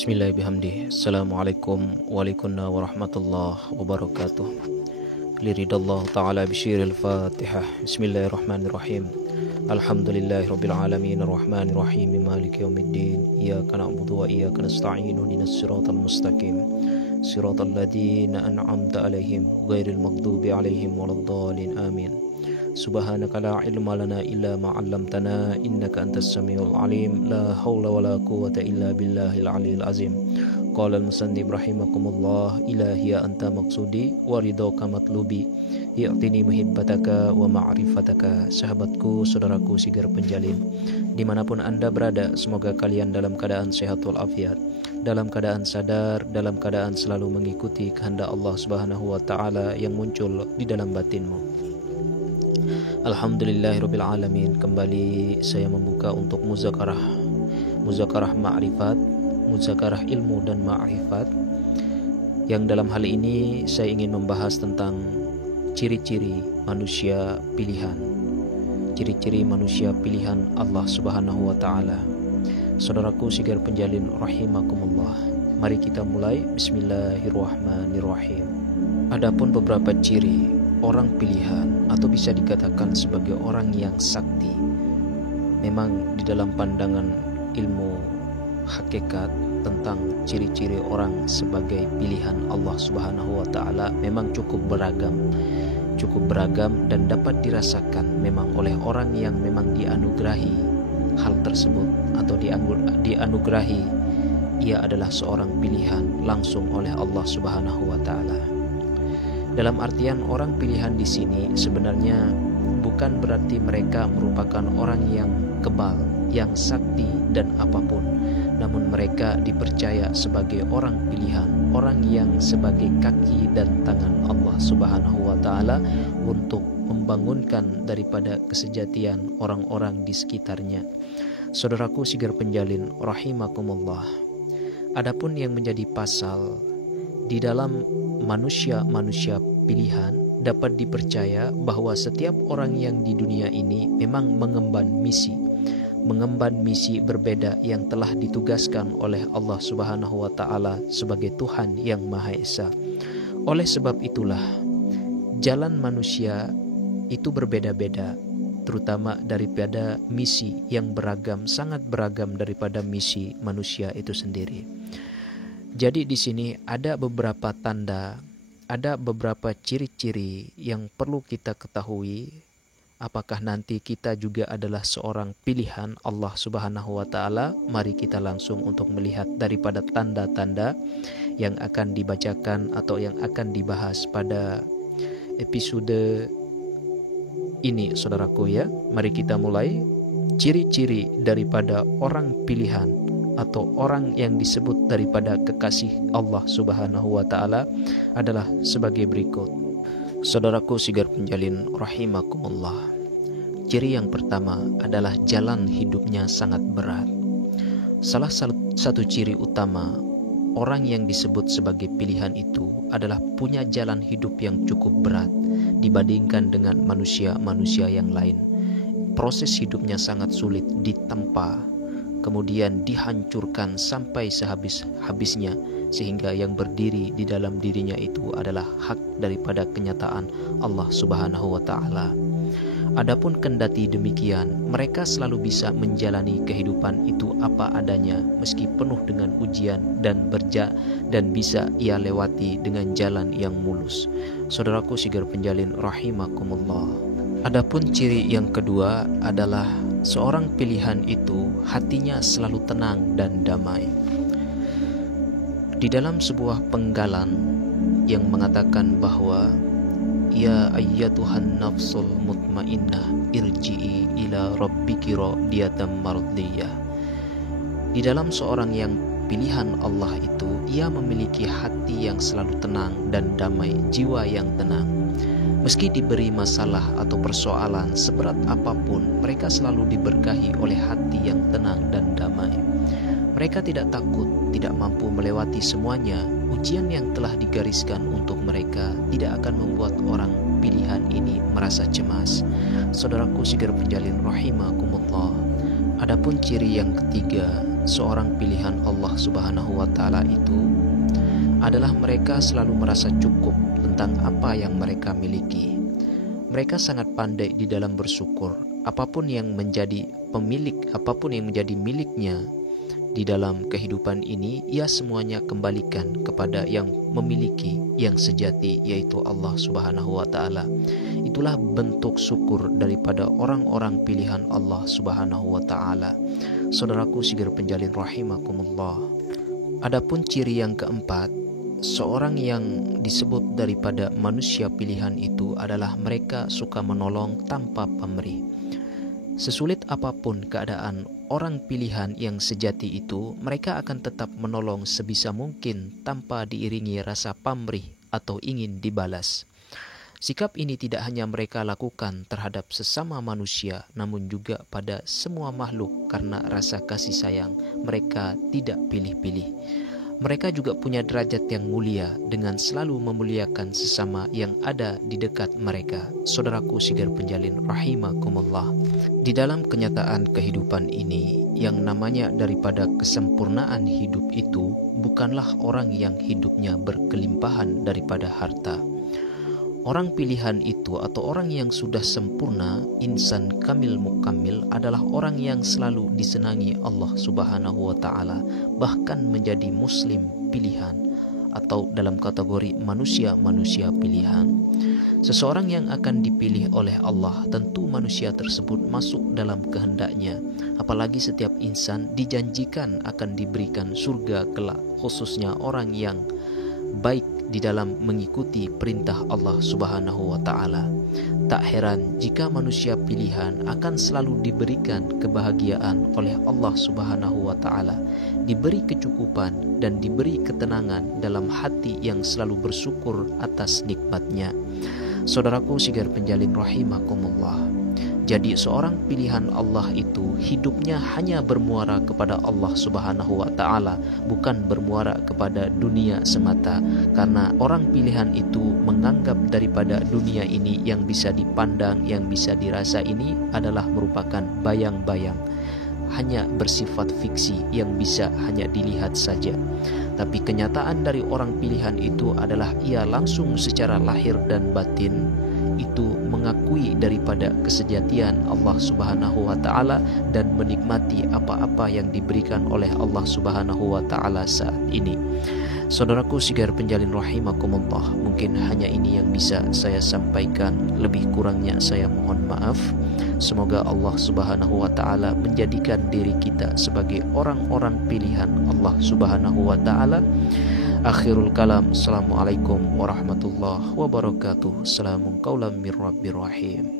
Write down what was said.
Bismillahirrahmanirrahim. Assalamualaikum warahmatullahi wabarakatuh. Liridallahu ta'ala bisyiril fatihah. Bismillahirrahmanirrahim. Alhamdulillahirabbil alamin arrahmanir rahim maliki yaumiddin. Iyyaka na'budu wa iyyaka nasta'in ihdinas siratal mustaqim. Siratal ladzina an'amta 'alaihim ghairil maghdubi 'alaihim waladdallin. Amin. Subhanaka la ilma lana illa ma 'allamtana innaka antas samiul alim. La haula wala quwwata illa billahil aliyil azim. Qala al-musannif rahimakumullah, ilahi anta maqsudi wa ridhaka matlubi. I'tini muhibbataka wa ma'rifataka. Sahabatku, saudaraku Sigar Penjalin, dimanapun Anda berada, semoga kalian dalam keadaan sehat walafiat, dalam keadaan sadar, dalam keadaan selalu mengikuti kehendak Allah Subhanahu wa taala yang muncul di dalam batinmu. Alhamdulillahirabbil alamin. Kembali saya membuka untuk muzakarah ma'rifat, muzakarah ilmu dan ma'rifat, yang dalam hal ini saya ingin membahas tentang ciri-ciri manusia pilihan. Ciri-ciri manusia pilihan Allah Subhanahu wa taala. Saudaraku Sigar Penjalin rahimakumullah. Mari kita mulai. Bismillahirrahmanirrahim. Adapun beberapa ciri orang pilihan atau bisa dikatakan sebagai orang yang sakti, memang di dalam pandangan ilmu hakikat tentang ciri-ciri orang sebagai pilihan Allah Subhanahu wa taala memang cukup beragam dan dapat dirasakan memang oleh orang yang memang dianugerahi hal tersebut atau dianugerahi ia adalah seorang pilihan langsung oleh Allah Subhanahu wa taala. Dalam artian orang pilihan di sini sebenarnya bukan berarti mereka merupakan orang yang kebal, yang sakti dan apapun. Namun mereka dipercaya sebagai orang pilihan, orang yang sebagai kaki dan tangan Allah Subhanahu wa taala untuk membangunkan daripada kesejatian orang-orang di sekitarnya. Saudaraku Sigar Penjalin rahimakumullah. Adapun yang menjadi pasal di dalam manusia pilihan, dapat dipercaya bahwa setiap orang yang di dunia ini memang mengemban misi berbeda yang telah ditugaskan oleh Allah Subhanahu wa taala sebagai Tuhan yang Maha Esa. Oleh sebab itulah jalan manusia itu berbeda-beda, terutama daripada misi yang beragam, sangat beragam daripada misi manusia itu sendiri. Jadi di sini ada beberapa tanda, ada beberapa ciri-ciri yang perlu kita ketahui. Apakah nanti kita juga adalah seorang pilihan Allah Subhanahu wa taala? Mari kita langsung untuk melihat daripada tanda-tanda yang akan dibacakan atau yang akan dibahas pada episode ini, saudaraku ya. Mari kita mulai. Ciri-ciri daripada orang pilihan atau orang yang disebut daripada kekasih Allah Subhanahu wa taala adalah sebagai berikut. Saudaraku Sigar Penjalin rahimakumullah. Ciri yang pertama adalah jalan hidupnya sangat berat. Salah satu ciri utama orang yang disebut sebagai pilihan itu adalah punya jalan hidup yang cukup berat dibandingkan dengan manusia-manusia yang lain. Proses hidupnya sangat sulit ditempa, kemudian dihancurkan sampai sehabis-habisnya, sehingga yang berdiri di dalam dirinya itu adalah hak daripada kenyataan Allah Subhanahu wa taala. Adapun kendati demikian, mereka selalu bisa menjalani kehidupan itu apa adanya, meski penuh dengan ujian dan bisa ia lewati dengan jalan yang mulus. Saudaraku Sigar Penjalin rahimakumullah. Adapun ciri yang kedua adalah seorang pilihan itu hatinya selalu tenang dan damai. Di dalam sebuah penggalan yang mengatakan bahwa ya ayyatuhan nafsul mutmainnah irji'i ila rabbiki radiyatan mardiyah. Di dalam seorang yang pilihan Allah itu, ia memiliki hati yang selalu tenang dan damai, jiwa yang tenang. Meski diberi masalah atau persoalan seberat apapun, mereka selalu diberkahi oleh hati yang tenang dan damai. Mereka tidak takut, tidak mampu melewati semuanya. Ujian yang telah digariskan untuk mereka tidak akan membuat orang pilihan ini merasa cemas. Saudaraku Sigar Penjalin rahimakumullah. Adapun ciri yang ketiga seorang pilihan Allah Subhanahu wa taala itu adalah mereka selalu merasa cukup tentang apa yang mereka miliki. Mereka sangat pandai di dalam bersyukur. Apapun yang menjadi miliknya di dalam kehidupan ini, ia semuanya kembalikan kepada yang memiliki, yang sejati, yaitu Allah Subhanahu wa taala. Itulah bentuk syukur daripada orang-orang pilihan Allah Subhanahu wa taala. Saudaraku Sigir Penjalin rahimakumullah. Adapun ciri yang keempat, seorang yang disebut daripada manusia pilihan itu adalah mereka suka menolong tanpa pamrih. Sesulit apapun keadaan orang pilihan yang sejati itu, mereka akan tetap menolong sebisa mungkin tanpa diiringi rasa pamrih atau ingin dibalas. Sikap ini tidak hanya mereka lakukan terhadap sesama manusia, namun juga pada semua makhluk karena rasa kasih sayang. Mereka tidak pilih-pilih. Mereka juga punya derajat yang mulia dengan selalu memuliakan sesama yang ada di dekat mereka. Saudaraku Sigir Penjalin rahimakumullah. Di dalam kenyataan kehidupan ini, yang namanya daripada kesempurnaan hidup itu bukanlah orang yang hidupnya berkelimpahan daripada harta. Orang pilihan itu atau orang yang sudah sempurna, insan kamil mukamil, adalah orang yang selalu disenangi Allah Subhanahu wa taala, bahkan menjadi muslim pilihan atau dalam kategori manusia pilihan. Seseorang yang akan dipilih oleh Allah, tentu manusia tersebut masuk dalam kehendaknya. Apalagi setiap insan dijanjikan akan diberikan surga kelak, khususnya orang yang baik di dalam mengikuti perintah Allah Subhanahu wa taala. Tak heran jika manusia pilihan akan selalu diberikan kebahagiaan oleh Allah Subhanahu wa taala, diberi kecukupan dan diberi ketenangan dalam hati yang selalu bersyukur atas nikmatnya. Saudaraku Sigir Penjalin rahimakumullah. Jadi seorang pilihan Allah itu hidupnya hanya bermuara kepada Allah Subhanahu wa taala, bukan bermuara kepada dunia semata. Karena orang pilihan itu menganggap daripada dunia ini yang bisa dipandang, yang bisa dirasa ini adalah merupakan bayang-bayang, hanya bersifat fiksi yang bisa hanya dilihat saja. Tapi kenyataan dari orang pilihan itu adalah ia langsung secara lahir dan batin itu mengakui daripada kesejatian Allah Subhanahu wa taala dan menikmati apa-apa yang diberikan oleh Allah Subhanahu wa taala saat ini. Saudaraku Sigir Penjalin rahimakumullah, mungkin hanya ini yang bisa saya sampaikan, lebih kurangnya saya mohon maaf. Semoga Allah Subhanahu wa taala menjadikan diri kita sebagai orang-orang pilihan Allah Subhanahu wa taala. Akhirul kalam, assalamualaikum warahmatullahi wabarakatuh. Salamun qaulam mir rabbir rahim.